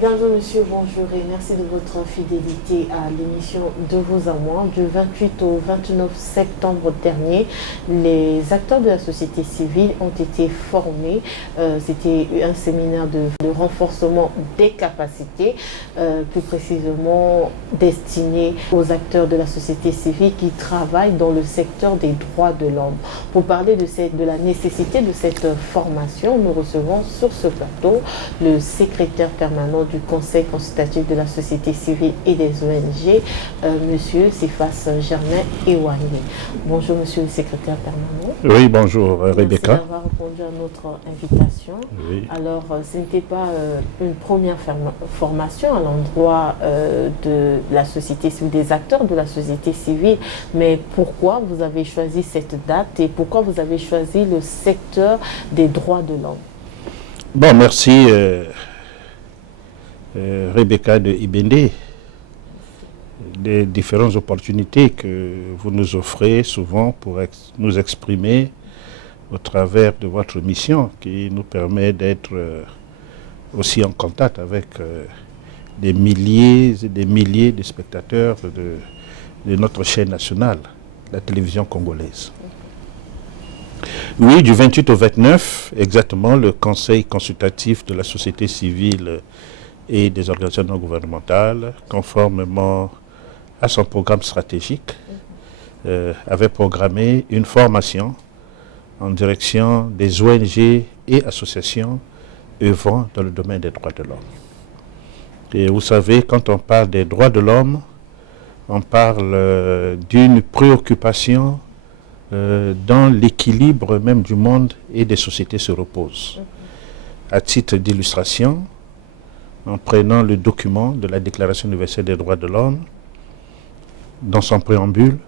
Mesdames et messieurs, bonjour et merci de votre fidélité à l'émission De Vous à Moi. Du 28 au 29 septembre dernier, les acteurs de la société civile ont été formés. C'était un séminaire de renforcement des capacités, plus précisément destiné aux acteurs de la société civile qui travaillent dans le secteur des droits de l'homme. Pour parler de la nécessité de cette formation, nous recevons sur ce plateau le secrétaire permanent du Conseil consultatif de la société civile et des ONG, Monsieur Cephas Germain Ewani. Bonjour Monsieur le secrétaire permanent. Oui, bonjour Rebecca. Merci d'avoir répondu à notre invitation. Oui. Alors, ce n'était pas une première formation à l'endroit de la société civile, des acteurs de la société civile, mais pourquoi vous avez choisi cette date et pourquoi vous avez choisi le secteur des droits de l'homme? Bon, merci Rebecca de Ibende, des différentes opportunités que vous nous offrez souvent pour nous exprimer au travers de votre mission qui nous permet d'être aussi en contact avec des milliers et des milliers de spectateurs de notre chaîne nationale, la télévision congolaise. Oui, du 28 au 29, exactement, le Conseil consultatif de la société civile et des organisations non gouvernementales, conformément à son programme stratégique, avait programmé une formation en direction des ONG et associations œuvrant dans le domaine des droits de l'homme. Et vous savez, quand on parle des droits de l'homme, on parle d'une préoccupation dans l'équilibre même du monde et des sociétés se repose. À titre d'illustration, en prenant le document de la Déclaration universelle des droits de l'homme, dans son préambule,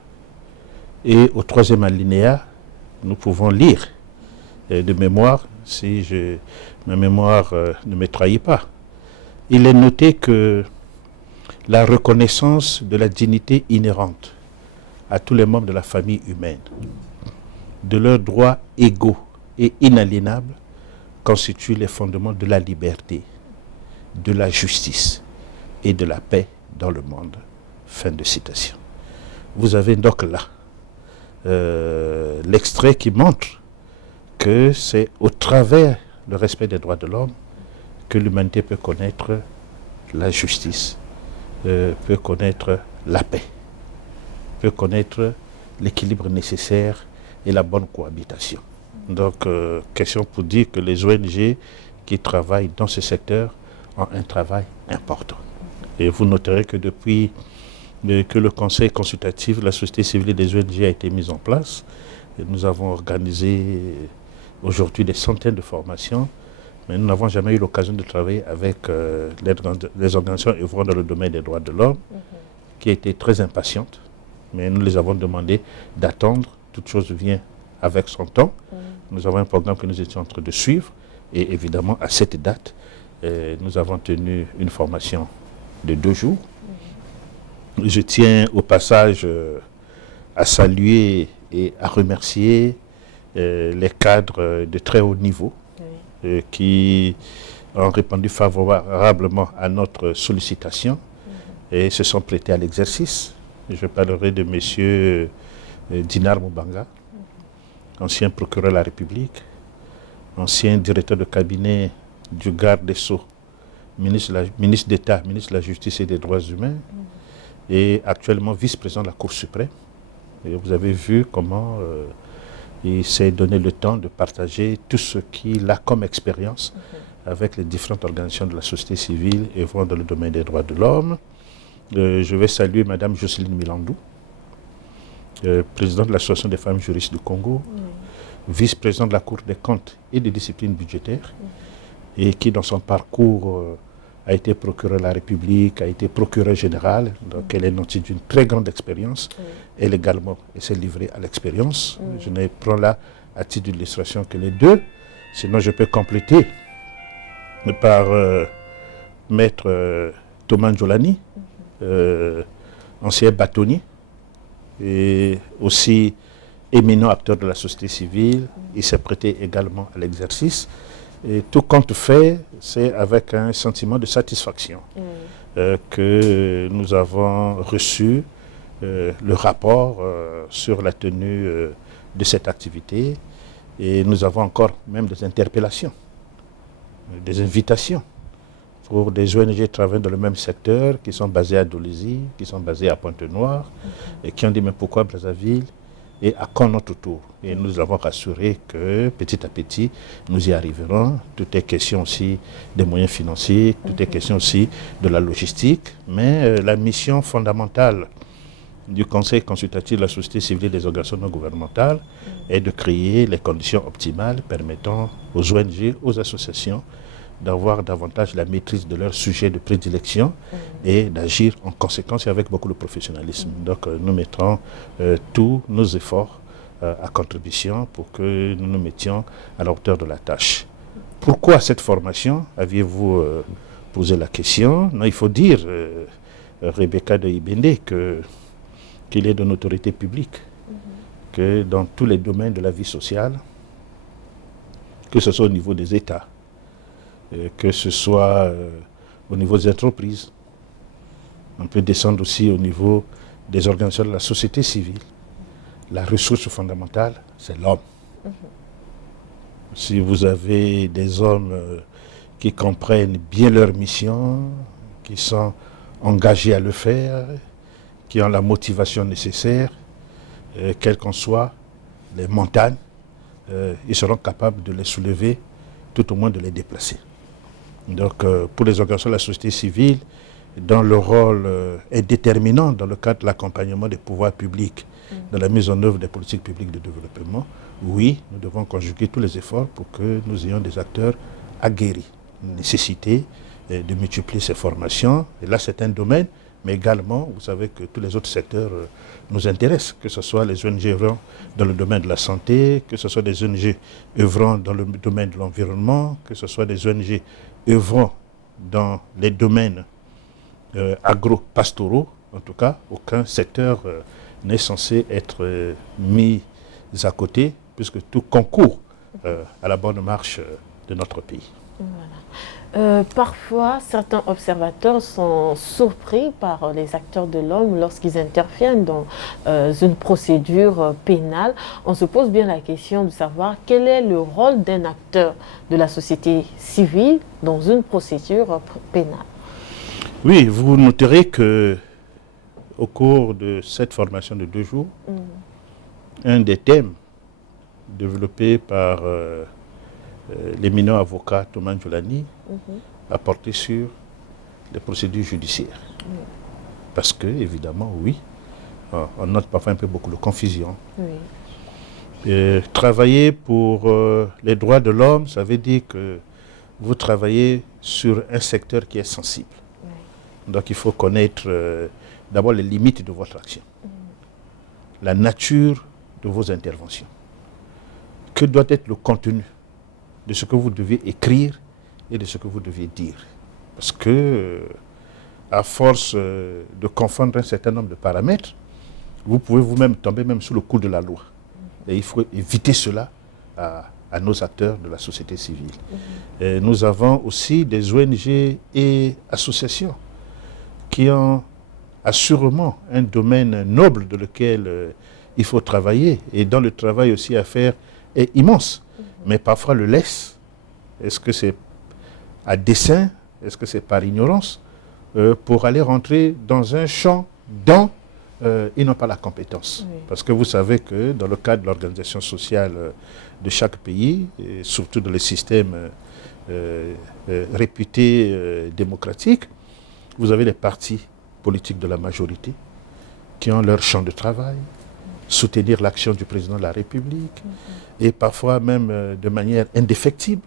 et au troisième alinéa, nous pouvons lire de mémoire, si ma mémoire ne me trahit pas. Il est noté que la reconnaissance de la dignité inhérente à tous les membres de la famille humaine, de leurs droits égaux et inaliénables, constitue les fondements de la liberté, de la justice et de la paix dans le monde. Fin de citation. Vous avez donc là l'extrait qui montre que c'est au travers du respect des droits de l'homme que l'humanité peut connaître la justice, peut connaître la paix, peut connaître l'équilibre nécessaire et la bonne cohabitation. Donc, question pour dire que les ONG qui travaillent dans ce secteur ont un travail important. Et vous noterez que depuis que le Conseil consultatif de la société civile et des ONG a été mis en place, nous avons organisé aujourd'hui des centaines de formations, mais nous n'avons jamais eu l'occasion de travailler avec les organisations œuvrant dans le domaine des droits de l'homme, qui étaient très impatientes, mais nous les avons demandé d'attendre, toute chose vient avec son temps. Nous avons un programme que nous étions en train de suivre, et évidemment, à cette date, nous avons tenu une formation de 2 jours. Je tiens au passage à saluer et à remercier les cadres de très haut niveau qui ont répondu favorablement à notre sollicitation et se sont prêtés à l'exercice. Je parlerai de M. Dinar Moubanga, ancien procureur de la République, ancien directeur de cabinet du garde des Sceaux, ministre d'État, ministre de la Justice et des Droits humains, et actuellement vice-président de la Cour suprême. Et vous avez vu comment il s'est donné le temps de partager tout ce qu'il a comme expérience avec les différentes organisations de la société civile œuvrant dans le domaine des droits de l'homme. Je vais saluer Mme Jocelyne Milandou, présidente de l'Association des femmes juristes du Congo, vice-présidente de la Cour des comptes et des disciplines budgétaires, et qui dans son parcours a été procureur de la République, a été procureur général, donc elle est notée d'une très grande expérience. Elle également s'est livrée à l'expérience. Je ne prends là à titre d'illustration que les deux, sinon je peux compléter par maître Thomas Njolani, ancien bâtonnier et aussi éminent acteur de la société civile. Il s'est prêté également à l'exercice. Et tout compte fait, c'est avec un sentiment de satisfaction que nous avons reçu le rapport sur la tenue de cette activité. Et nous avons encore même des interpellations, des invitations pour des ONG travaillant dans le même secteur, qui sont basées à Dolisie, qui sont basées à Pointe-Noire, et qui ont dit mais pourquoi Brazzaville et à quand notre tour? Et nous avons rassuré que petit à petit, nous y arriverons. Tout est question aussi des moyens financiers, tout est question aussi de la logistique, mais la mission fondamentale du Conseil consultatif de la société civile et des organisations non gouvernementales est de créer les conditions optimales permettant aux ONG, aux associations d'avoir davantage la maîtrise de leur sujet de prédilection et d'agir en conséquence et avec beaucoup de professionnalisme. Donc nous mettrons tous nos efforts à contribution pour que nous nous mettions à la hauteur de la tâche. Pourquoi cette formation? Aviez-vous posé la question? Non, il faut dire, Rebecca de Ibende, qu'il est d'une autorité publique, que dans tous les domaines de la vie sociale, que ce soit au niveau des États, que ce soit au niveau des entreprises, on peut descendre aussi au niveau des organisations de la société civile. La ressource fondamentale, c'est l'homme. Si vous avez des hommes qui comprennent bien leur mission, qui sont engagés à le faire, qui ont la motivation nécessaire, quelles qu'en soient les montagnes, ils seront capables de les soulever, tout au moins de les déplacer. Donc pour les organisations de la société civile, dont le rôle est déterminant dans le cadre de l'accompagnement des pouvoirs publics, dans la mise en œuvre des politiques publiques de développement, oui, nous devons conjuguer tous les efforts pour que nous ayons des acteurs aguerris. Nécessité de multiplier ces formations, et là c'est un domaine, mais également, vous savez que tous les autres secteurs nous intéressent, que ce soit les ONG œuvrant dans le domaine de la santé, que ce soit des ONG œuvrant dans le domaine de l'environnement, que ce soit des ONG œuvrant dans les domaines agro-pastoraux. En tout cas, aucun secteur n'est censé être mis à côté, puisque tout concourt à la bonne marche de notre pays. Voilà. Parfois, certains observateurs sont surpris par les acteurs de l'homme lorsqu'ils interviennent dans une procédure pénale. On se pose bien la question de savoir quel est le rôle d'un acteur de la société civile dans une procédure pénale. Oui, vous noterez que au cours de cette formation de 2 jours, un des thèmes développés par l'éminent avocat Thomas Njolani a porté sur les procédures judiciaires. Parce que, évidemment, oui, on note parfois un peu beaucoup de confusion. Travailler pour les droits de l'homme, ça veut dire que vous travaillez sur un secteur qui est sensible. Donc il faut connaître d'abord les limites de votre action, la nature de vos interventions. Que doit être le contenu de ce que vous devez écrire et de ce que vous devez dire? Parce que, à force de confondre un certain nombre de paramètres, vous pouvez vous-même tomber même sous le coup de la loi. Et il faut éviter cela à nos acteurs de la société civile. Et nous avons aussi des ONG et associations qui ont assurément un domaine noble dans lequel il faut travailler et dont le travail aussi à faire est immense, mais parfois le laisse. Est-ce que c'est à dessein? Est-ce que c'est par ignorance? Pour aller rentrer dans un champ dont ils n'ont pas la compétence. Parce que vous savez que dans le cadre de l'organisation sociale de chaque pays, et surtout dans les systèmes réputés démocratiques, vous avez les partis politiques de la majorité qui ont leur champ de travail, soutenir l'action du président de la République, et parfois même de manière indéfectible.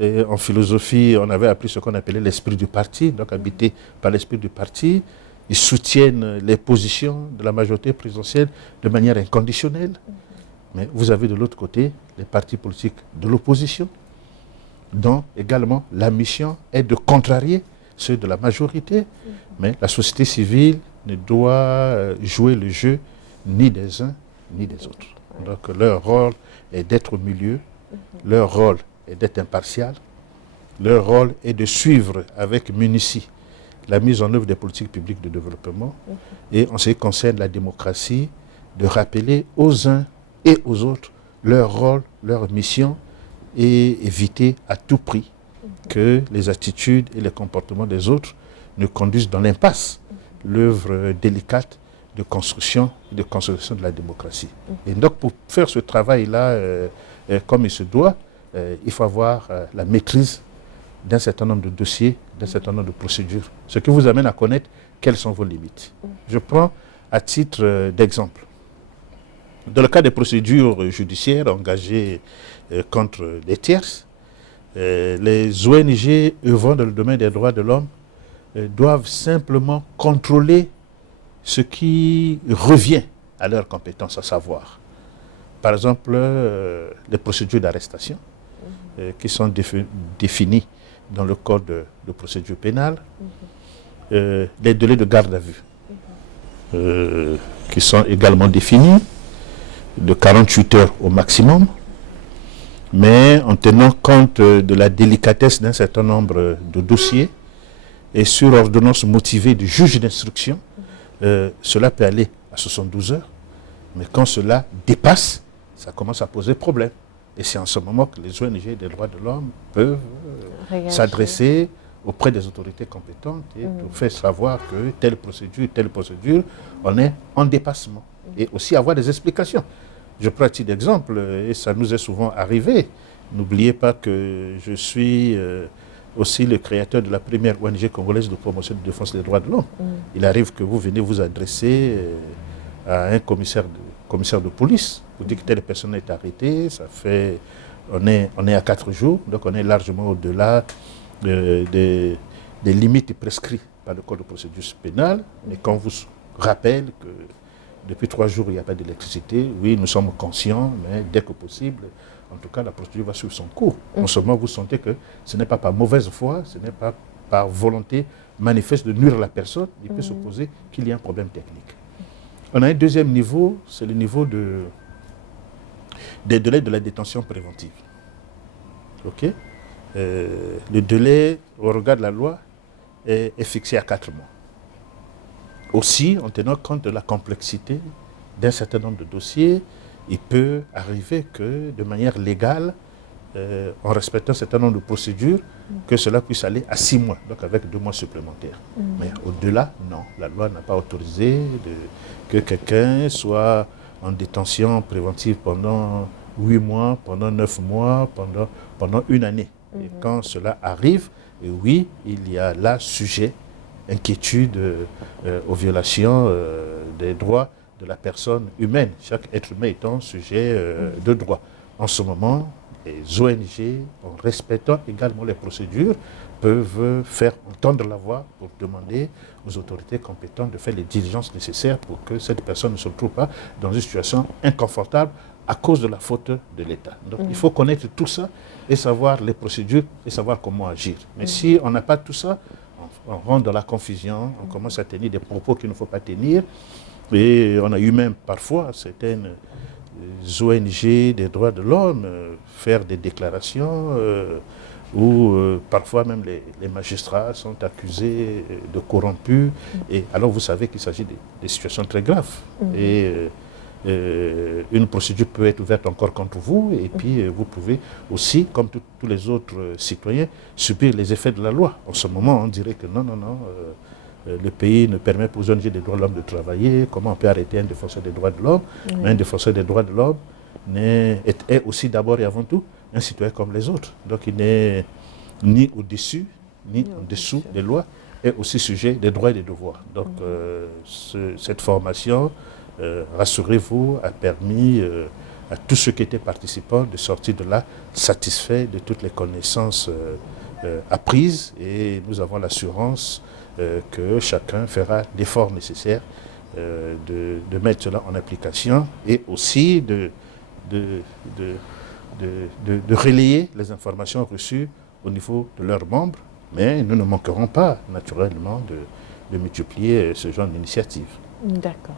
Et en philosophie, on avait appris ce qu'on appelait l'esprit du parti, donc habité par l'esprit du parti. Ils soutiennent les positions de la majorité présidentielle de manière inconditionnelle. Mais vous avez de l'autre côté les partis politiques de l'opposition, dont également la mission est de contrarier ceux de la majorité. Mais la société civile ne doit jouer le jeu ni des uns ni des autres. Donc leur rôle est d'être au milieu, leur rôle est d'être impartial. Leur rôle est de suivre avec minutie la mise en œuvre des politiques publiques de développement. Et en ce qui concerne la démocratie, de rappeler aux uns et aux autres leur rôle, leur mission et éviter à tout prix que les attitudes et les comportements des autres ne conduisent dans l'impasse l'œuvre délicate de construction de la démocratie. Et donc pour faire ce travail-là comme il se doit, il faut avoir la maîtrise d'un certain nombre de dossiers, d'un certain nombre de procédures, ce qui vous amène à connaître quelles sont vos limites. Je prends à titre d'exemple. Dans le cas des procédures judiciaires engagées contre des tierces, les ONG œuvrant dans le domaine des droits de l'homme doivent simplement contrôler ce qui revient à leur compétence, à savoir, par exemple, les procédures d'arrestation qui sont définies dans le code de procédure pénale, les délais de garde à vue qui sont également définis, de 48 heures au maximum, mais en tenant compte de la délicatesse d'un certain nombre de dossiers et sur ordonnance motivée du juge d'instruction, cela peut aller à 72 heures, mais quand cela dépasse, ça commence à poser problème. Et c'est en ce moment que les ONG des droits de l'homme peuvent s'adresser auprès des autorités compétentes et pour faire savoir que telle procédure, on est en dépassement. Et aussi avoir des explications. Je prends un petit exemple, et ça nous est souvent arrivé. N'oubliez pas que je suis aussi le créateur de la première ONG congolaise de promotion et de défense des droits de l'homme. Il arrive que vous venez vous adresser à un commissaire de police, vous dites que telle personne est arrêtée, on est à 4 jours, donc on est largement au-delà des limites prescrites par le code de procédure pénale, mais quand on vous rappelle que depuis 3 jours, il n'y a pas d'électricité. Oui, nous sommes conscients, mais dès que possible, en tout cas, la procédure va suivre son cours. En ce moment, vous sentez que ce n'est pas par mauvaise foi, ce n'est pas par volonté manifeste de nuire à la personne. Il peut se poser qu'il y a un problème technique. On a un deuxième niveau, c'est le niveau des délais de la détention préventive. OK ? Le délai, au regard de la loi, est fixé à 4 mois. Aussi, en tenant compte de la complexité d'un certain nombre de dossiers, il peut arriver que, de manière légale, en respectant un certain nombre de procédures, que cela puisse aller à 6 mois, donc avec 2 mois supplémentaires. Mais au-delà, non. La loi n'a pas autorisé que quelqu'un soit en détention préventive pendant 8 mois, pendant 9 mois, pendant 1 année. Et quand cela arrive, oui, il y a là sujet inquiétude aux violations des droits de la personne humaine, chaque être humain étant sujet de droit. En ce moment, les ONG, en respectant également les procédures, peuvent faire entendre la voix pour demander aux autorités compétentes de faire les diligences nécessaires pour que cette personne ne se retrouve pas dans une situation inconfortable à cause de la faute de l'État. Donc il faut connaître tout ça et savoir les procédures et savoir comment agir. Mais si on n'a pas tout ça, on rentre dans la confusion, on commence à tenir des propos qu'il ne faut pas tenir. Et on a eu même parfois certaines ONG des droits de l'homme faire des déclarations où parfois même les magistrats sont accusés de corrompus. Et alors vous savez qu'il s'agit de situations très graves. Et une procédure peut être ouverte encore contre vous et puis vous pouvez aussi, comme tous les autres citoyens, subir les effets de la loi. En ce moment, on dirait que non, le pays ne permet pas aux ONG des droits de l'homme de travailler. Comment on peut arrêter un défenseur des droits de l'homme? Mais un défenseur des droits de l'homme est aussi d'abord et avant tout un citoyen comme les autres. Donc il n'est ni au-dessus, ni en dessous des lois, est aussi sujet des droits et des devoirs. Donc cette formation, rassurez-vous, a permis à tous ceux qui étaient participants de sortir de là satisfaits de toutes les connaissances apprises, et nous avons l'assurance que chacun fera l'effort nécessaire de mettre cela en application et aussi de relayer les informations reçues au niveau de leurs membres, mais nous ne manquerons pas naturellement de multiplier ce genre d'initiatives. D'accord.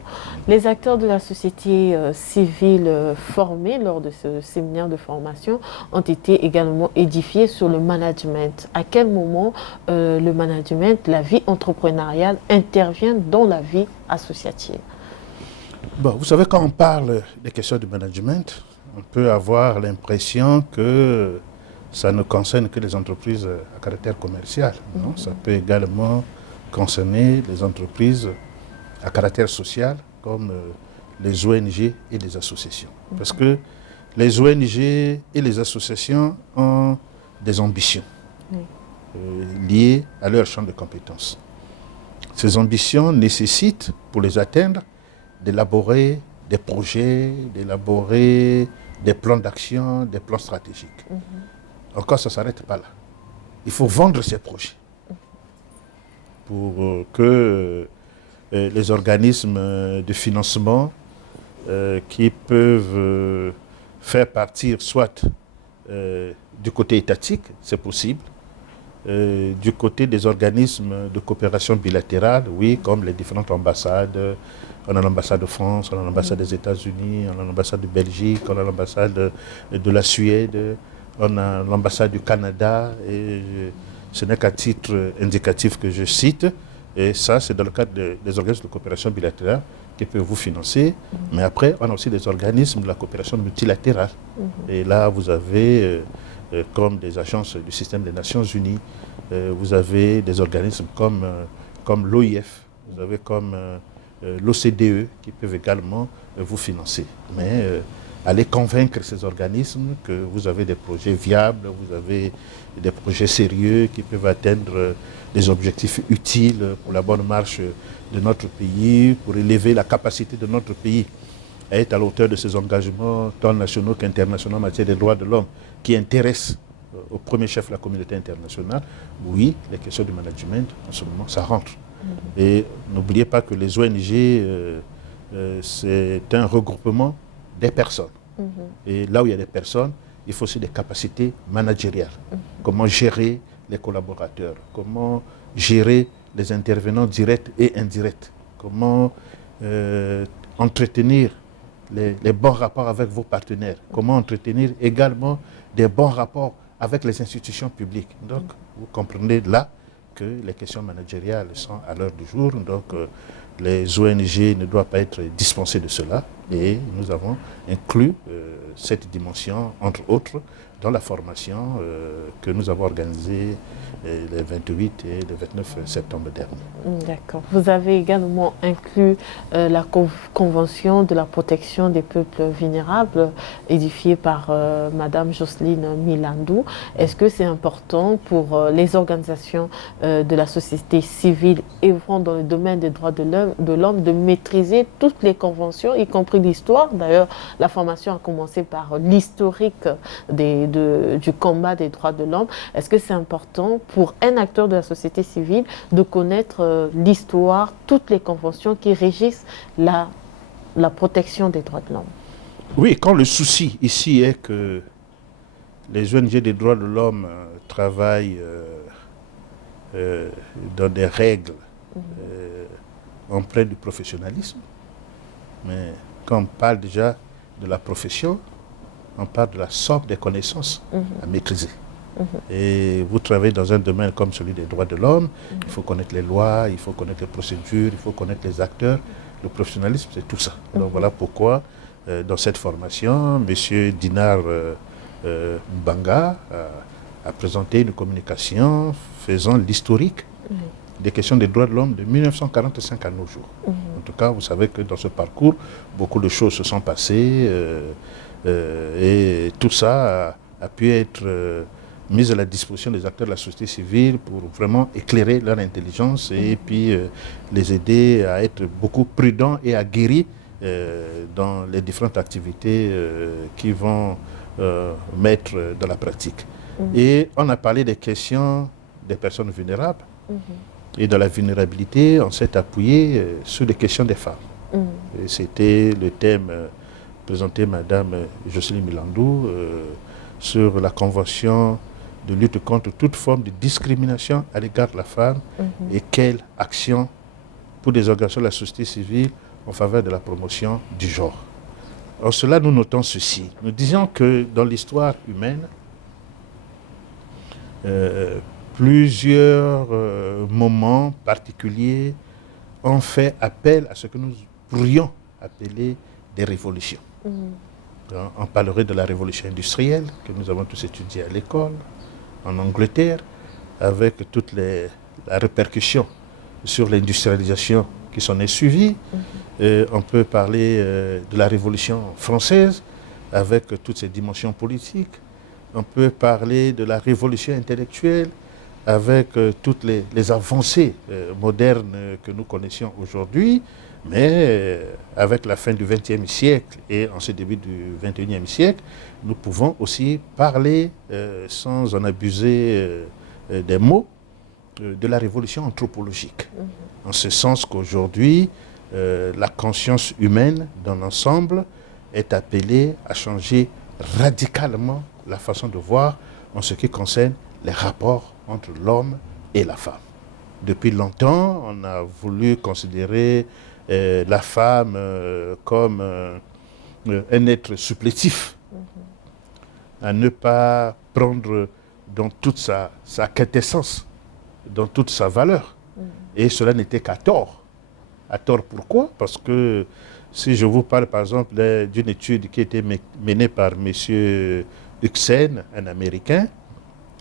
Les acteurs de la société civile formés lors de ce séminaire de formation ont été également édifiés sur le management. À quel moment le management, la vie entrepreneuriale intervient dans la vie associative? Bon, vous savez, quand on parle des questions de management, on peut avoir l'impression que ça ne concerne que les entreprises à caractère commercial. Non? Ça peut également concerner les entreprises à caractère social, comme les ONG et les associations. Parce que les ONG et les associations ont des ambitions liées à leur champ de compétences. Ces ambitions nécessitent, pour les atteindre, d'élaborer des projets, d'élaborer des plans d'action, des plans stratégiques. Encore, ça ne s'arrête pas là. Il faut vendre ces projets pour que les organismes de financement qui peuvent faire partir soit du côté étatique, c'est possible, du côté des organismes de coopération bilatérale, oui, comme les différentes ambassades. On a l'ambassade de France, on a l'ambassade des États-Unis, on a l'ambassade de Belgique, on a l'ambassade de la Suède, on a l'ambassade du Canada, et ce n'est qu'à titre indicatif que je cite. Et ça, c'est dans le cadre des organismes de coopération bilatérale qui peuvent vous financer. Mais après, on a aussi des organismes de la coopération multilatérale. Et là, vous avez, comme des agences du système des Nations Unies, vous avez des organismes comme l'OIF, vous avez comme l'OCDE qui peuvent également vous financer. Mais allez convaincre ces organismes que vous avez des projets viables, vous avez des projets sérieux qui peuvent atteindre des objectifs utiles pour la bonne marche de notre pays, pour élever la capacité de notre pays à être à la hauteur de ses engagements, tant nationaux qu'internationaux en matière des droits de l'homme, qui intéressent au premier chef la communauté internationale. Oui, les questions du management, en ce moment, ça rentre. Et n'oubliez pas que les ONG, c'est un regroupement des personnes. Et là où il y a des personnes, il faut aussi des capacités managériales. Comment gérer les collaborateurs, comment gérer les intervenants directs et indirects, comment entretenir les bons rapports avec vos partenaires, comment entretenir également des bons rapports avec les institutions publiques. Donc, vous comprenez là que les questions managériales sont à l'heure du jour. Donc, les ONG ne doivent pas être dispensées de cela. Et nous avons inclus cette dimension, entre autres, dans la formation que nous avons organisée les 28 et le 29 septembre dernier. D'accord. Vous avez également inclus la Convention de la protection des peuples vulnérables édifiée par Madame Jocelyne Milandou. Est-ce que c'est important pour les organisations de la société civile œuvrant dans le domaine des droits de l'homme de maîtriser toutes les conventions, y compris l'histoire? D'ailleurs, la formation a commencé par l'historique du combat des droits de l'homme. Est-ce que c'est important pour un acteur de la société civile de connaître l'histoire, toutes les conventions qui régissent la protection des droits de l'homme? Oui, quand le souci ici est que les ONG des droits de l'homme travaillent dans des règles empreintes du professionnalisme, mais quand on parle déjà de la profession, on parle de la somme des connaissances à maîtriser. Et vous travaillez dans un domaine comme celui des droits de l'homme, il faut connaître les lois, il faut connaître les procédures, il faut connaître les acteurs. Le professionnalisme, c'est tout ça. Donc voilà pourquoi, dans cette formation, M. Dinar Mbanga a présenté une communication faisant l'historique des questions des droits de l'homme de 1945 à nos jours. En tout cas, vous savez que dans ce parcours, beaucoup de choses se sont passées et tout ça a pu être mise à la disposition des acteurs de la société civile pour vraiment éclairer leur intelligence et puis les aider à être beaucoup prudents et aguerris dans les différentes activités qu'ils vont mettre dans la pratique. Et on a parlé des questions des personnes vulnérables. Et dans la vulnérabilité, on s'est appuyé sur les questions des femmes. C'était le thème présenté par Mme Jocelyne Milandou sur la Convention de lutte contre toute forme de discrimination à l'égard de la femme et quelle action pour des organisations de la société civile en faveur de la promotion du genre. En cela, nous notons ceci. Nous disons que dans l'histoire humaine, plusieurs moments particuliers ont fait appel à ce que nous pourrions appeler des révolutions. On parlerait de la révolution industrielle que nous avons tous étudiée à l'école, en Angleterre, avec toute la répercussion sur l'industrialisation qui s'en est suivie. On peut parler de la révolution française, avec toutes ses dimensions politiques. On peut parler de la révolution intellectuelle, avec toutes les avancées modernes que nous connaissions aujourd'hui, mais avec la fin du XXe siècle et en ce début du XXIe siècle, nous pouvons aussi parler, sans en abuser des mots, de la révolution anthropologique. En ce sens qu'aujourd'hui, la conscience humaine dans l'ensemble est appelée à changer radicalement la façon de voir en ce qui concerne les rapports entre l'homme et la femme. Depuis longtemps, on a voulu considérer la femme comme un être supplétif, à ne pas prendre dans toute sa quintessence, dans toute sa valeur. Et cela n'était qu'à tort. À tort pourquoi? Parce que si je vous parle par exemple d'une étude qui a été menée par M. Huxen, un Américain,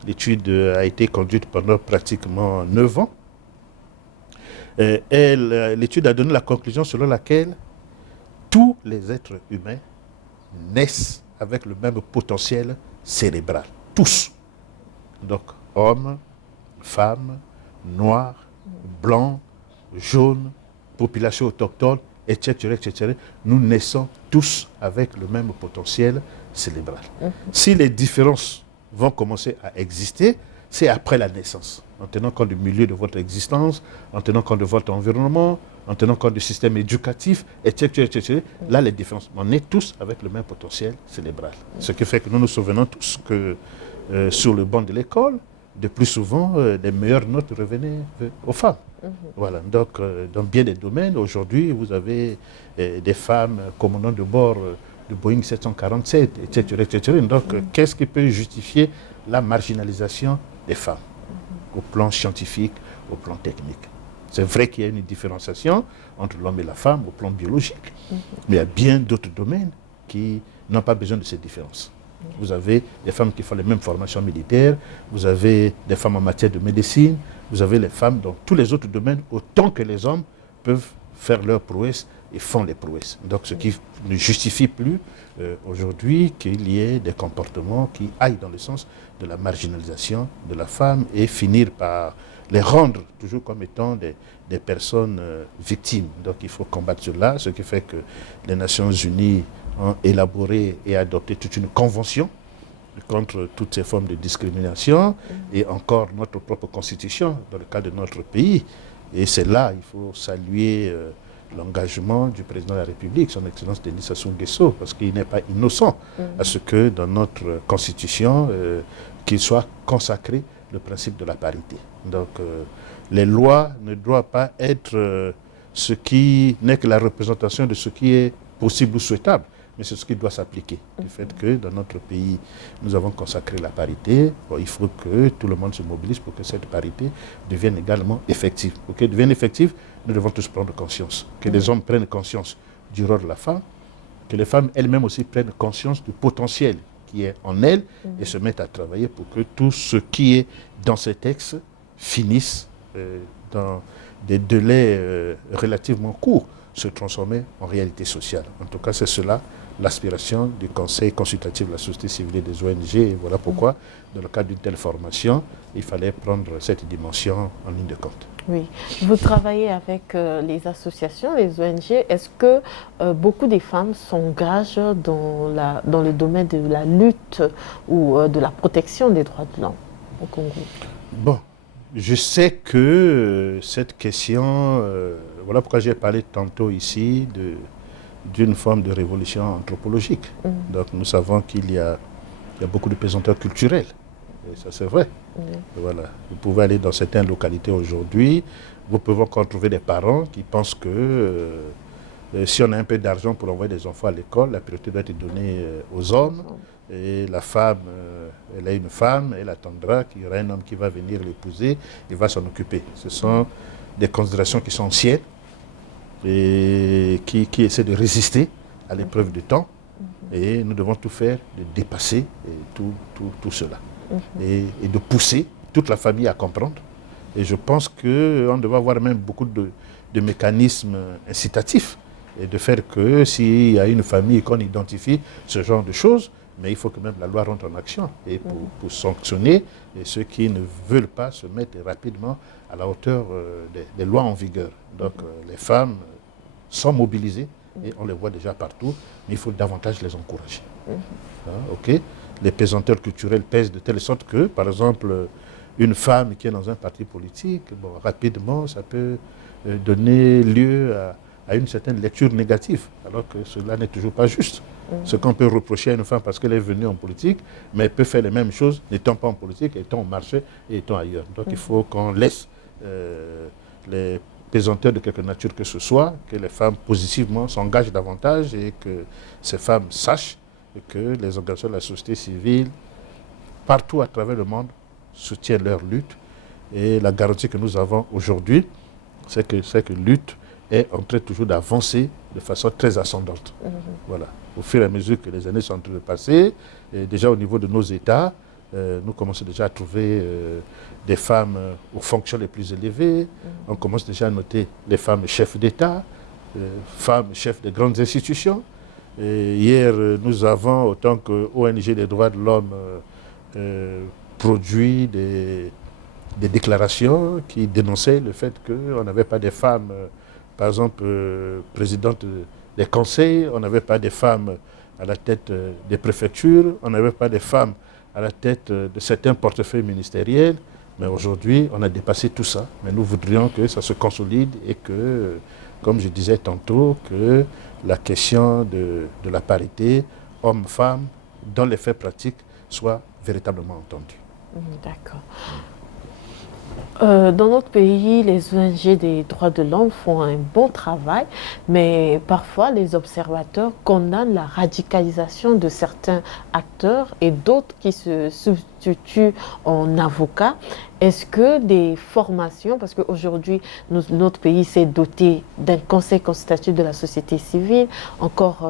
l'étude a été conduite pendant pratiquement 9 ans. L'étude a donné la conclusion selon laquelle tous les êtres humains naissent avec le même potentiel cérébral. Tous. Donc, hommes, femmes, noirs, blancs, jaunes, population autochtone, etc., etc. Nous naissons tous avec le même potentiel cérébral. Si les différences vont commencer à exister, c'est après la naissance, en tenant compte du milieu de votre existence, en tenant compte de votre environnement, en tenant compte du système éducatif, etc., etc. Là, les différences. On est tous avec le même potentiel cérébral. Ce qui fait que nous nous souvenons tous que sur le banc de l'école, de plus souvent, les meilleures notes revenaient aux femmes. Voilà. Donc, dans bien des domaines, aujourd'hui, vous avez des femmes commandant de bord de Boeing 747, etc., etc. Donc, qu'est-ce qui peut justifier la marginalisation des femmes au plan scientifique, au plan technique? C'est vrai qu'il y a une différenciation entre l'homme et la femme au plan biologique, mais il y a bien d'autres domaines qui n'ont pas besoin de ces différences. Vous avez des femmes qui font les mêmes formations militaires, vous avez des femmes en matière de médecine, vous avez les femmes dans tous les autres domaines, autant que les hommes peuvent faire leurs prouesses et font les prouesses. Donc ce qui ne justifie plus aujourd'hui qu'il y ait des comportements qui aillent dans le sens de la marginalisation de la femme et finir par les rendre toujours comme étant des personnes victimes. Donc il faut combattre cela, ce qui fait que les Nations Unies ont élaboré et adopté toute une convention contre toutes ces formes de discrimination et encore notre propre constitution dans le cas de notre pays. Et c'est là, il faut saluer l'engagement du président de la République, son Excellence Denis Sassou Nguesso, parce qu'il n'est pas innocent à ce que dans notre constitution, qu'il soit consacré le principe de la parité. Donc les lois ne doivent pas être ce qui n'est que la représentation de ce qui est possible ou souhaitable, mais c'est ce qui doit s'appliquer. Du fait que dans notre pays, nous avons consacré la parité, bon, il faut que tout le monde se mobilise pour que cette parité devienne également effective. Pour qu'elle devienne effective, nous devons tous prendre conscience. Que les hommes prennent conscience du rôle de la femme, que les femmes elles-mêmes aussi prennent conscience du potentiel qui est en elles et se mettent à travailler pour que tout ce qui est dans ces textes finisse dans des délais relativement courts se transformer en réalité sociale. En tout cas, c'est cela l'aspiration du Conseil consultatif de la société civile et des ONG. Et voilà pourquoi, dans le cadre d'une telle formation, il fallait prendre cette dimension en ligne de compte. Oui. Vous travaillez avec les associations, les ONG. Est-ce que beaucoup de femmes s'engagent dans le domaine de la lutte ou de la protection des droits de l'homme au Congo? Bon, je sais que cette question, voilà pourquoi j'ai parlé tantôt ici d'une forme de révolution anthropologique. Donc nous savons qu'il y a beaucoup de pesanteurs culturels, et ça c'est vrai. Voilà. Vous pouvez aller dans certaines localités aujourd'hui, vous pouvez encore trouver des parents qui pensent que Si on a un peu d'argent pour envoyer des enfants à l'école, la priorité doit être donnée aux hommes. Et la femme, elle a une femme, elle attendra qu'il y aura un homme qui va venir l'épouser, il va s'en occuper. Ce sont des considérations qui sont anciennes et qui essaient de résister à l'épreuve du temps. Et nous devons tout faire de dépasser tout cela. Et de pousser toute la famille à comprendre. Et je pense qu'on devrait avoir même beaucoup de mécanismes incitatifs. Et de faire que s'il y a une famille qu'on identifie ce genre de choses, mais il faut que même la loi rentre en action et pour sanctionner ceux qui ne veulent pas se mettre rapidement à la hauteur des lois en vigueur. Donc les femmes sont mobilisées et on les voit déjà partout, mais il faut davantage les encourager. Ok. Les pesanteurs culturels pèsent de telle sorte que, par exemple, une femme qui est dans un parti politique, bon, rapidement, ça peut donner lieu à une certaine lecture négative, alors que cela n'est toujours pas juste. Ce qu'on peut reprocher à une femme parce qu'elle est venue en politique, mais elle peut faire les mêmes choses n'étant pas en politique, étant au marché et étant ailleurs. Donc il faut qu'on laisse les pesanteurs de quelque nature que ce soit, que les femmes positivement s'engagent davantage et que ces femmes sachent que les organisations de la société civile, partout à travers le monde, soutiennent leur lutte. Et la garantie que nous avons aujourd'hui, c'est que lutte est en train toujours d'avancer de façon très ascendante. Voilà. Au fur et à mesure que les années sont en train de passer, et déjà au niveau de nos États, nous commençons déjà à trouver des femmes aux fonctions les plus élevées. On commence déjà à noter les femmes chefs d'État, femmes chefs de grandes institutions. Et hier, nous avons, autant que ONG des droits de l'homme, produit des déclarations qui dénonçaient le fait qu'on n'avait pas de femmes, par exemple, présidentes des conseils, on n'avait pas de femmes à la tête des préfectures, on n'avait pas de femmes à la tête de certains portefeuilles ministériels. Mais aujourd'hui, on a dépassé tout ça. Mais nous voudrions que ça se consolide et que, comme je disais tantôt, que la question de la parité homme-femme dans les faits pratiques soit véritablement entendue. D'accord. Dans notre pays, les ONG des droits de l'homme font un bon travail, mais parfois les observateurs condamnent la radicalisation de certains acteurs et d'autres qui se substituent en avocats. Est-ce que des formations, parce qu'aujourd'hui notre pays s'est doté d'un conseil consultatif de la société civile, encore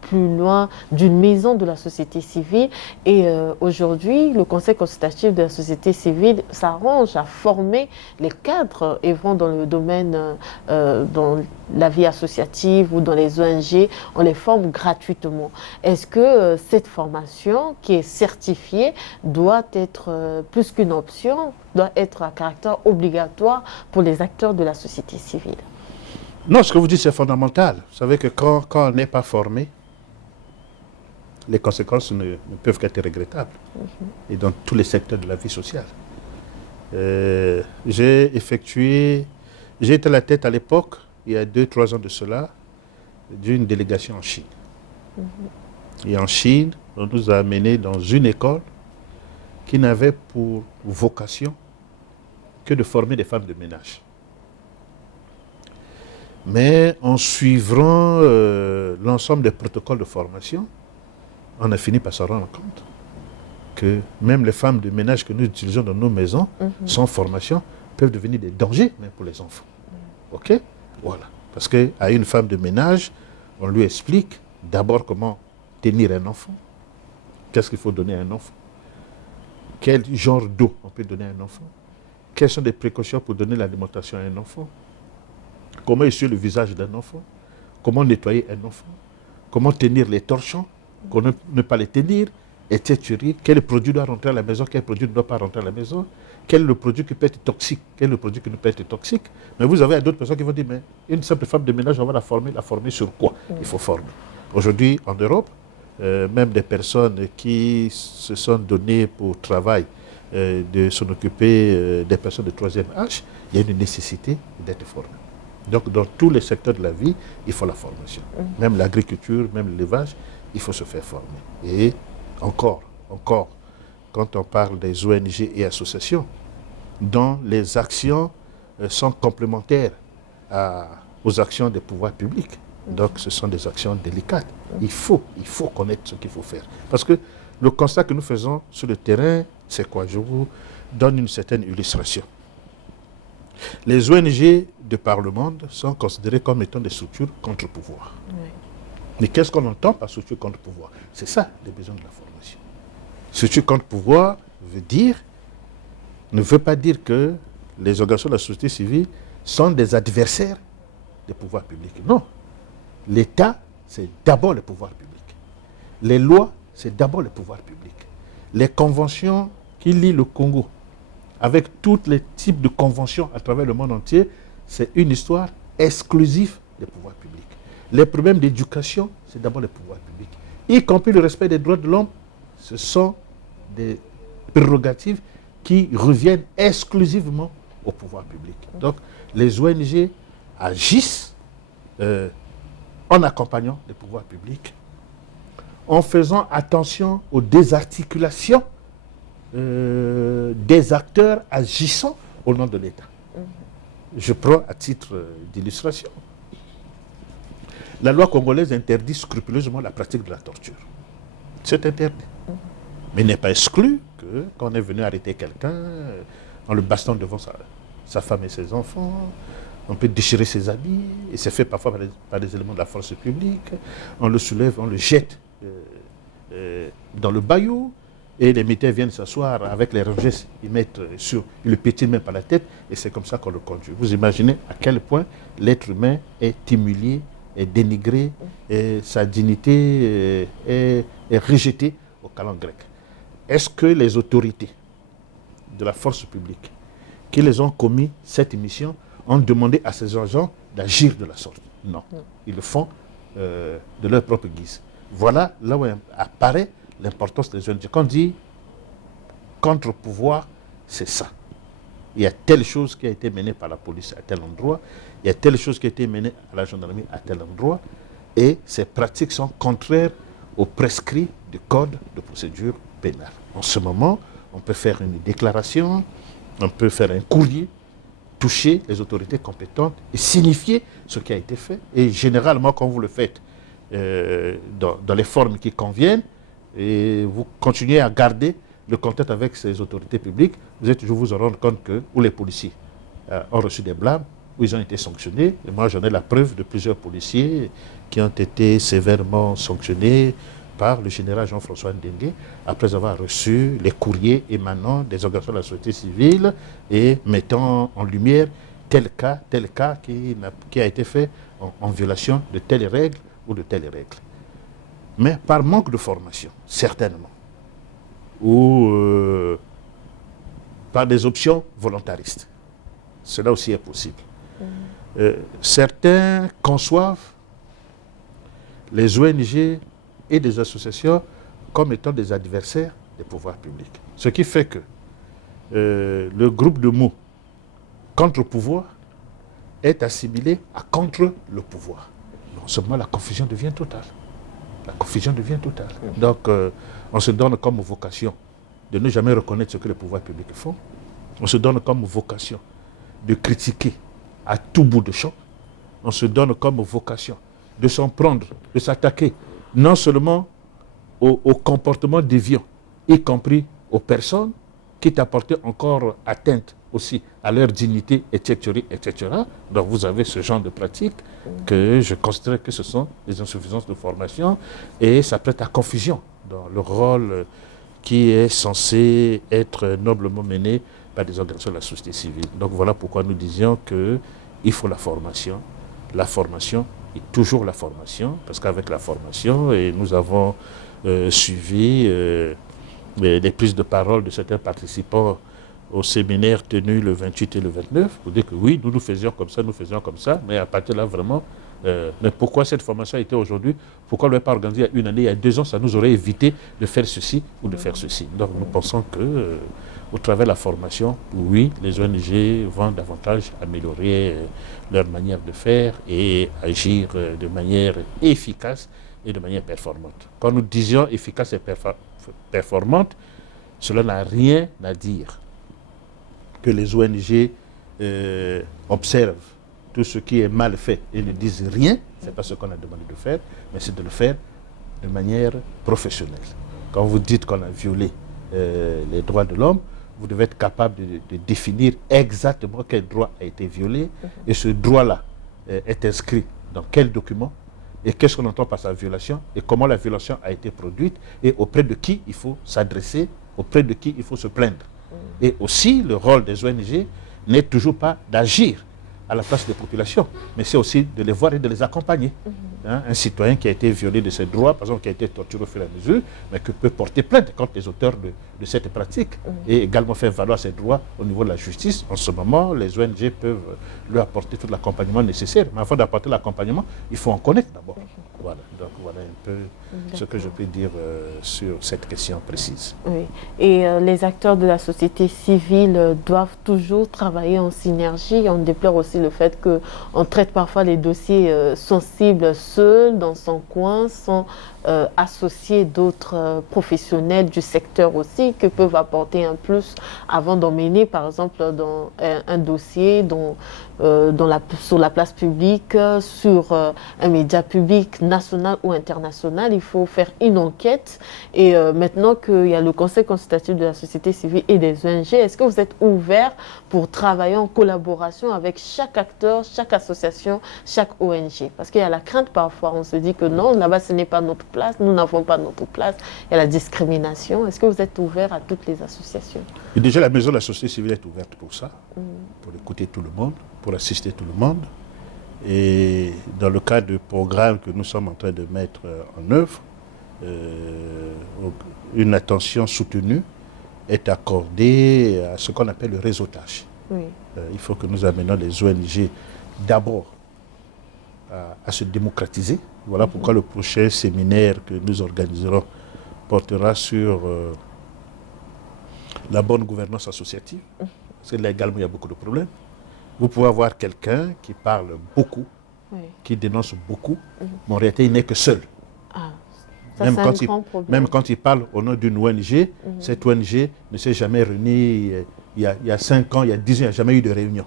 plus loin d'une maison de la société civile, et aujourd'hui le conseil consultatif de la société civile s'arrange à former les cadres œuvrant dans le domaine, dans la vie associative ou dans les ONG, on les forme gratuitement. Est-ce que cette formation qui est certifiée doit être plus qu'une option, doit être à caractère obligatoire pour les acteurs de la société civile? Non, ce que vous dites, c'est fondamental. Vous savez que quand on n'est pas formé, les conséquences ne peuvent qu'être regrettables. Et dans tous les secteurs de la vie sociale. J'ai été à la tête à l'époque, il y a 2-3 ans de cela, d'une délégation en Chine. Et en Chine, on nous a amenés dans une école qui n'avait pour vocation que de former des femmes de ménage. Mais en suivant l'ensemble des protocoles de formation, on a fini par se rendre compte que même les femmes de ménage que nous utilisons dans nos maisons, sans formation, peuvent devenir des dangers même pour les enfants. Ok? Voilà. Parce qu'à une femme de ménage, on lui explique d'abord comment tenir un enfant. Qu'est-ce qu'il faut donner à un enfant? Quel genre d'eau on peut donner à un enfant? Quelles sont les précautions pour donner l'alimentation à un enfant? Comment essuyer le visage d'un enfant? Comment nettoyer un enfant? Comment tenir les torchons? Comment ne pas les tenir? Etc. Quel produit doit rentrer à la maison? Quel produit ne doit pas rentrer à la maison? Quel est le produit qui peut être toxique? Quel est le produit qui ne peut être toxique? Mais vous avez d'autres personnes qui vont dire, mais une simple femme de ménage, on va la former sur quoi? Il faut former. Aujourd'hui, en Europe, même des personnes qui se sont données pour travail de s'en occuper des personnes de 3e âge, il y a une nécessité d'être formé. Donc, dans tous les secteurs de la vie, il faut la formation. Même l'agriculture, même l'élevage, il faut se faire former. Et encore, quand on parle des ONG et associations, dont les actions sont complémentaires aux actions des pouvoirs publics. Donc ce sont des actions délicates. Il faut connaître ce qu'il faut faire. Parce que le constat que nous faisons sur le terrain, c'est quoi? Je vous donne une certaine illustration. Les ONG de par le monde sont considérées comme étant des structures contre-pouvoir. Oui. Mais qu'est-ce qu'on entend par structure contre-pouvoir? C'est ça, les besoins de la formation. Structure contre-pouvoir ne veut pas dire que les organisations de la société civile sont des adversaires des pouvoirs publics. Non. L'État, c'est d'abord le pouvoir public. Les lois, c'est d'abord le pouvoir public. Les conventions qui lient le Congo avec tous les types de conventions à travers le monde entier, c'est une histoire exclusive des pouvoirs publics. Les problèmes d'éducation, c'est d'abord les pouvoirs publics. Y compris le respect des droits de l'homme, ce sont des prérogatives qui reviennent exclusivement au pouvoir public. Donc, les ONG agissent en accompagnant les pouvoirs publics, en faisant attention aux désarticulations des acteurs agissant au nom de l'État. Je prends à titre d'illustration. La loi congolaise interdit scrupuleusement la pratique de la torture. C'est interdit. Mais il n'est pas exclu que quand on est venu arrêter quelqu'un, en le bastant devant sa femme et ses enfants, on peut déchirer ses habits, et c'est fait parfois par des éléments de la force publique, on le soulève, on le jette dans le bayou, et les militaires viennent s'asseoir avec les rangers, ils le pétinent même par la tête, et c'est comme ça qu'on le conduit. Vous imaginez à quel point l'être humain est humilié, est dénigré, et sa dignité est rejetée au canon grec. Est-ce que les autorités de la force publique qui les ont commis cette mission ont demandé à ces agents d'agir de la sorte? Non. Ils le font de leur propre guise. Voilà là où apparaît l'importance des ONG. Quand on dit contre-pouvoir, c'est ça. Il y a telle chose qui a été menée par la police à tel endroit, il y a telle chose qui a été menée à la gendarmerie à tel endroit, et ces pratiques sont contraires aux prescrits du code de procédure pénale. En ce moment, on peut faire une déclaration, on peut faire un courrier, toucher les autorités compétentes et signifier ce qui a été fait. Et généralement, quand vous le faites dans les formes qui conviennent, et vous continuez à garder le contact avec ces autorités publiques, vous êtes toujours vous en rendre compte que où les policiers ont reçu des blâmes, où ils ont été sanctionnés. Et moi, j'en ai la preuve de plusieurs policiers qui ont été sévèrement sanctionnés par le général Jean-François Ndengue, après avoir reçu les courriers émanant des organisations de la société civile et mettant en lumière tel cas qui a été fait en violation de telles règles ou de telles règles. Mais par manque de formation, certainement, ou par des options volontaristes. Cela aussi est possible. Certains conçoivent les ONG et des associations comme étant des adversaires des pouvoirs publics. Ce qui fait que le groupe de mots contre-pouvoir est assimilé à contre le pouvoir. Non seulement la confusion devient totale. La confusion devient totale. Donc, on se donne comme vocation de ne jamais reconnaître ce que les pouvoirs publics font. On se donne comme vocation de critiquer à tout bout de champ. On se donne comme vocation de s'en prendre, de s'attaquer non seulement aux comportements déviants, y compris aux personnes qui t'apportent encore atteinte aussi à leur dignité, etc., etc. Donc vous avez ce genre de pratiques que je considère que ce sont des insuffisances de formation et ça prête à confusion dans le rôle qui est censé être noblement mené par des organisations de la société civile. Donc voilà pourquoi nous disions qu'il faut la formation. La formation et toujours la formation, parce qu'avec la formation, et nous avons suivi les prises de parole de certains participants au séminaire tenu le 28 et le 29, pour dire que oui, nous faisions comme ça, mais à partir de là, vraiment, mais pourquoi cette formation a été aujourd'hui? Pourquoi ne l'avait pas organisée il y a une année, il y a 2 ans? Ça nous aurait évité de faire ceci ou de faire ceci. Donc nous pensons que au travers de la formation, oui, les ONG vont davantage améliorer leur manière de faire et agir de manière efficace et de manière performante. Quand nous disions efficace et performante, cela n'a rien à dire que les ONG observent tout ce qui est mal fait et ne disent rien, ce n'est pas ce qu'on a demandé de faire, mais c'est de le faire de manière professionnelle. Quand vous dites qu'on a violé les droits de l'homme, vous devez être capable de définir exactement quel droit a été violé et ce droit-là est inscrit dans quel document et qu'est-ce qu'on entend par sa violation et comment la violation a été produite et auprès de qui il faut s'adresser, auprès de qui il faut se plaindre. Et aussi, le rôle des ONG n'est toujours pas d'agir à la place des populations, mais c'est aussi de les voir et de les accompagner. Un citoyen qui a été violé de ses droits, par exemple, qui a été torturé au fur et à mesure, mais qui peut porter plainte contre les auteurs de cette pratique et également faire valoir ses droits au niveau de la justice. En ce moment, les ONG peuvent lui apporter tout l'accompagnement nécessaire. Mais avant d'apporter l'accompagnement, il faut en connaître d'abord. Voilà, donc voilà un peu ce que je peux dire sur cette question précise. Oui. Et les acteurs de la société civile doivent toujours travailler en synergie. On déplore aussi le fait qu'on traite parfois les dossiers sensibles seul, dans son coin, sans associer d'autres professionnels du secteur aussi, qui peuvent apporter un plus avant d'emmener, par exemple, dans un dossier sur la place publique, sur un média public national ou international. Il faut faire une enquête. Et maintenant qu'il y a le Conseil consultatif de la société civile et des ONG, est-ce que vous êtes ouvert pour travailler en collaboration avec chaque acteur, chaque association, chaque ONG? Parce qu'il y a la crainte parfois, on se dit que non, là-bas ce n'est pas notre place, nous n'avons pas notre place, il y a la discrimination. Est-ce que vous êtes ouvert à toutes les associations? Et déjà, la maison de la société civile est ouverte pour ça, pour écouter tout le monde, pour assister tout le monde. Et dans le cadre du programme que nous sommes en train de mettre en œuvre, une attention soutenue est accordée à ce qu'on appelle le réseautage. Oui. Il faut que nous amenions les ONG d'abord à se démocratiser. Voilà pourquoi le prochain séminaire que nous organiserons portera sur la bonne gouvernance associative. Parce que là également, il y a beaucoup de problèmes. Vous pouvez avoir quelqu'un qui parle beaucoup, qui dénonce beaucoup, mais en réalité, il n'est que seul. Ça, même quand il parle au nom d'une ONG, cette ONG ne s'est jamais réunie il y a 5 ans, il y a 10 ans, il n'y a jamais eu de réunion.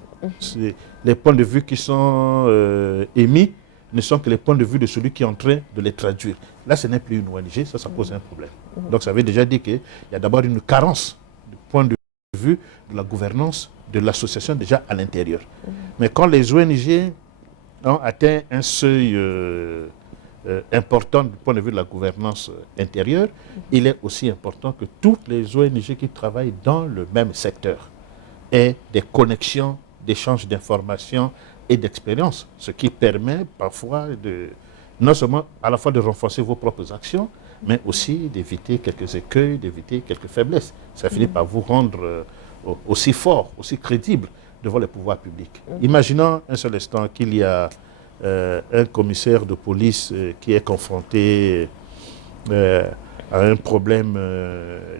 Les points de vue qui sont émis ne sont que les points de vue de celui qui est en train de les traduire. Là, ce n'est plus une ONG, ça pose un problème. Donc, ça veut déjà dire qu'il y a d'abord une carence du point de vue de la gouvernance de l'association déjà à l'intérieur. Mais quand les ONG ont atteint un seuil important du point de vue de la gouvernance intérieure, il est aussi important que toutes les ONG qui travaillent dans le même secteur aient des connexions, d'échanges d'informations et d'expériences, ce qui permet parfois non seulement à la fois de renforcer vos propres actions, mais aussi d'éviter quelques écueils, d'éviter quelques faiblesses. Ça finit par vous rendre aussi fort, aussi crédible devant les pouvoirs publics. Imaginons un seul instant qu'il y a un commissaire de police qui est confronté à un problème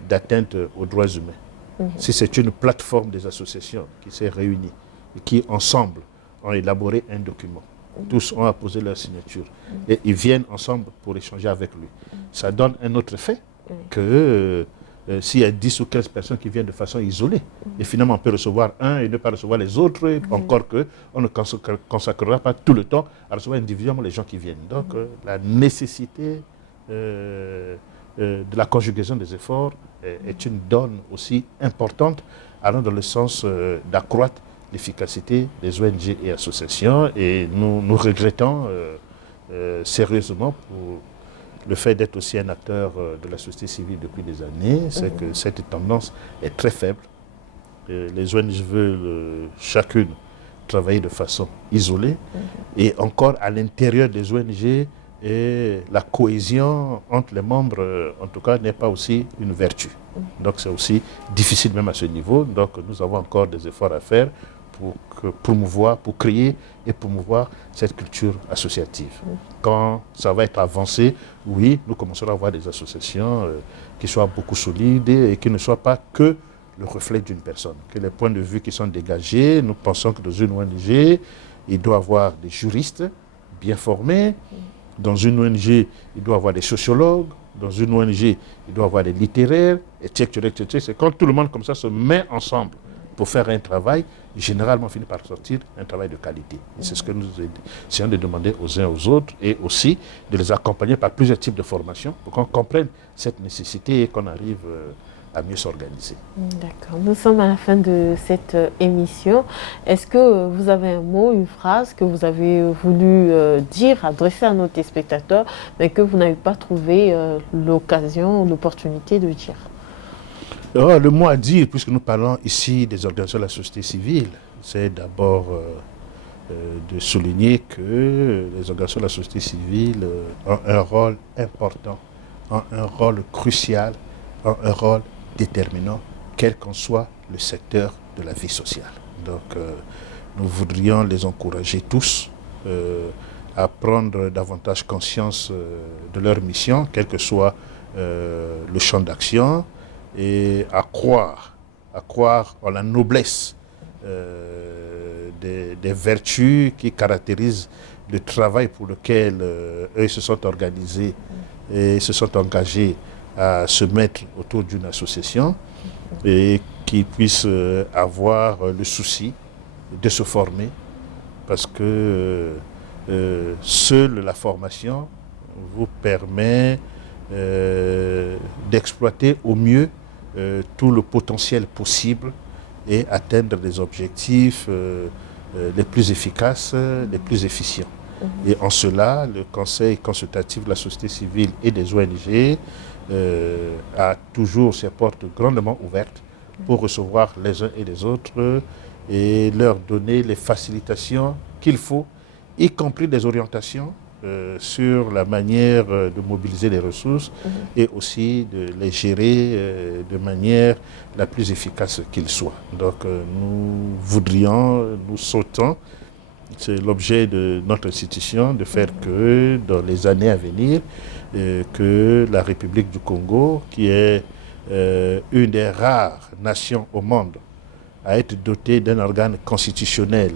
d'atteinte aux droits humains. Si c'est une plateforme des associations qui s'est réunie et qui, ensemble, ont élaboré un document, tous ont apposé leur signature et ils viennent ensemble pour échanger avec lui, ça donne un autre effet que s'il y a 10 ou 15 personnes qui viennent de façon isolée, et finalement on peut recevoir un et ne pas recevoir les autres, et encore qu'on ne consacrera pas tout le temps à recevoir individuellement les gens qui viennent. Donc la nécessité de la conjugaison des efforts est une donne aussi importante, allant dans le sens d'accroître l'efficacité des ONG et associations, et nous regrettons sérieusement pour le fait d'être aussi un acteur de la société civile depuis des années, c'est que cette tendance est très faible. Les ONG veulent chacune travailler de façon isolée, et encore à l'intérieur des ONG, la cohésion entre les membres, en tout cas, n'est pas aussi une vertu. Donc c'est aussi difficile même à ce niveau. Donc nous avons encore des efforts à faire pour créer et promouvoir cette culture associative. Quand ça va être avancé, oui, nous commencerons à avoir des associations qui soient beaucoup solides et qui ne soient pas que le reflet d'une personne. Que les points de vue qui sont dégagés, nous pensons que dans une ONG, il doit y avoir des juristes bien formés. Dans une ONG, il doit y avoir des sociologues. Dans une ONG, il doit y avoir des littéraires, etc. C'est quand tout le monde comme ça se met ensemble pour faire un travail, généralement finit par sortir un travail de qualité. Et c'est ce que nous essayons de demander aux uns aux autres et aussi de les accompagner par plusieurs types de formations pour qu'on comprenne cette nécessité et qu'on arrive à mieux s'organiser. D'accord. Nous sommes à la fin de cette émission. Est-ce que vous avez un mot, une phrase que vous avez voulu dire, adresser à nos téléspectateurs, mais que vous n'avez pas trouvé l'occasion, l'opportunité de dire? Le mot à dire, puisque nous parlons ici des organisations de la société civile, c'est d'abord de souligner que les organisations de la société civile ont un rôle important, ont un rôle crucial, ont un rôle déterminant, quel qu'en soit le secteur de la vie sociale. Donc, nous voudrions les encourager tous à prendre davantage conscience de leur mission, quel que soit le champ d'action, et à croire en la noblesse des vertus qui caractérisent le travail pour lequel eux se sont organisés et se sont engagés à se mettre autour d'une association et qu'ils puissent avoir le souci de se former parce que seule la formation vous permet d'exploiter au mieux tout le potentiel possible et atteindre les objectifs les plus efficaces, les plus efficients. Et en cela, le Conseil consultatif de la société civile et des ONG a toujours ses portes grandement ouvertes pour recevoir les uns et les autres et leur donner les facilitations qu'il faut, y compris des orientations sur la manière de mobiliser les ressources et aussi de les gérer de manière la plus efficace qu'il soit. Donc nous voudrions, nous souhaitons, c'est l'objet de notre institution, de faire que dans les années à venir, que la République du Congo, qui est une des rares nations au monde à être dotée d'un organe constitutionnel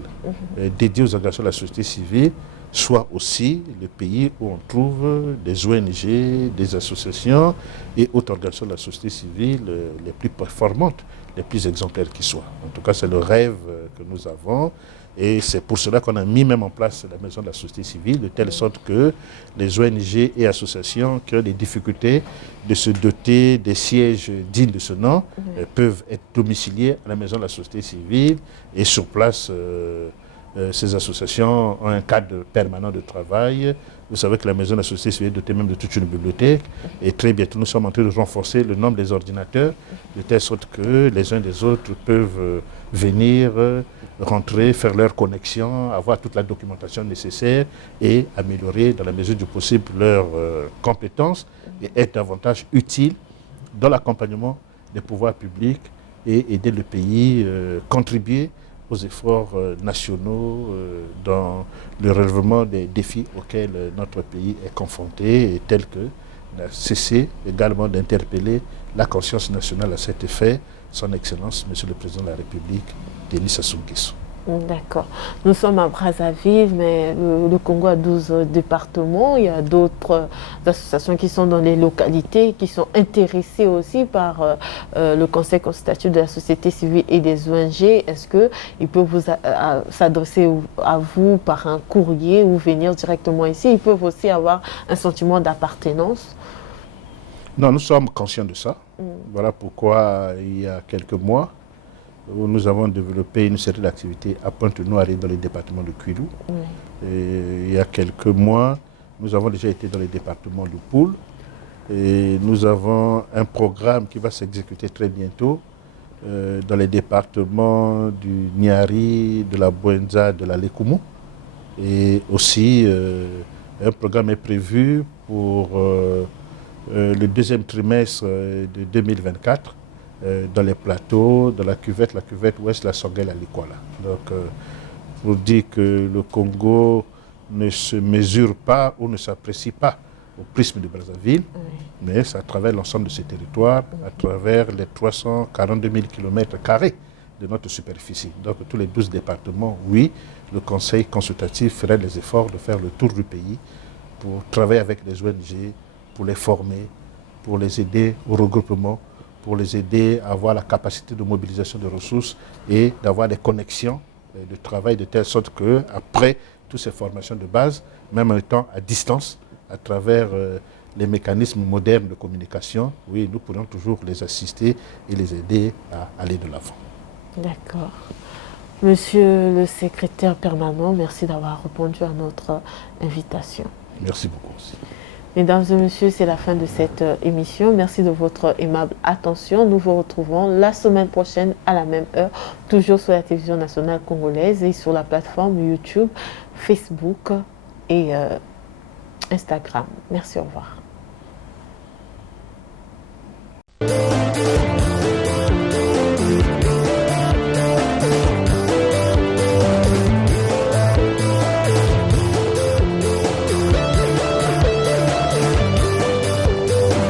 dédié aux organisations de la société civile, soit aussi le pays où on trouve des ONG, des associations et autres organisations de la société civile les plus performantes, les plus exemplaires qui soient. En tout cas, c'est le rêve que nous avons et c'est pour cela qu'on a mis même en place la maison de la société civile, de telle sorte que les ONG et associations qui ont des difficultés de se doter des sièges dignes de ce nom peuvent être domiciliés à la maison de la société civile et sur place ces associations ont un cadre permanent de travail. Vous savez que la maison de la société civile est dotée même de toute une bibliothèque. Et très bientôt, nous sommes en train de renforcer le nombre des ordinateurs, de telle sorte que les uns des autres peuvent venir, rentrer, faire leur connexion, avoir toute la documentation nécessaire et améliorer dans la mesure du possible leurs compétences et être davantage utiles dans l'accompagnement des pouvoirs publics et aider le pays, contribuer aux efforts nationaux dans le relèvement des défis auxquels notre pays est confronté et tel que n'a cessé également d'interpeller la conscience nationale à cet effet, son Excellence, Monsieur le Président de la République, Denis Sassou Nguesso. D'accord. Nous sommes à Brazzaville, mais le Congo a 12 départements. Il y a d'autres associations qui sont dans les localités, qui sont intéressées aussi par le Conseil consultatif de la société civile et des ONG. Est-ce qu'ils peuvent s'adresser à vous par un courrier ou venir directement ici? Ils peuvent aussi avoir un sentiment d'appartenance? Non, nous sommes conscients de ça. Voilà pourquoi, il y a quelques mois, où nous avons développé une série d'activités à Pointe-Noire et dans le département de Kwilu. Et il y a quelques mois, nous avons déjà été dans le département de Poul. Et nous avons un programme qui va s'exécuter très bientôt dans les départements du Niari, de la Bouenza, de la Lekumu. Et aussi, un programme est prévu pour le deuxième trimestre de 2024. Dans les plateaux, dans la cuvette ouest, la Songhai, la Likwala. Donc, pour dire que le Congo ne se mesure pas ou ne s'apprécie pas au prisme de Brazzaville, mais c'est à travers l'ensemble de ces territoires, à travers les 342 000 km² de notre superficie. Donc, tous les 12 départements, oui, le Conseil consultatif ferait les efforts de faire le tour du pays pour travailler avec les ONG, pour les former, pour les aider au regroupement, pour les aider à avoir la capacité de mobilisation de ressources et d'avoir des connexions de travail de telle sorte qu'après toutes ces formations de base, même en étant à distance, à travers les mécanismes modernes de communication, oui, nous pourrons toujours les assister et les aider à aller de l'avant. D'accord. Monsieur le secrétaire permanent, merci d'avoir répondu à notre invitation. Merci beaucoup aussi. Mesdames et messieurs, c'est la fin de cette émission. Merci de votre aimable attention. Nous vous retrouvons la semaine prochaine à la même heure, toujours sur la télévision nationale congolaise et sur la plateforme YouTube, Facebook et Instagram. Merci, au revoir.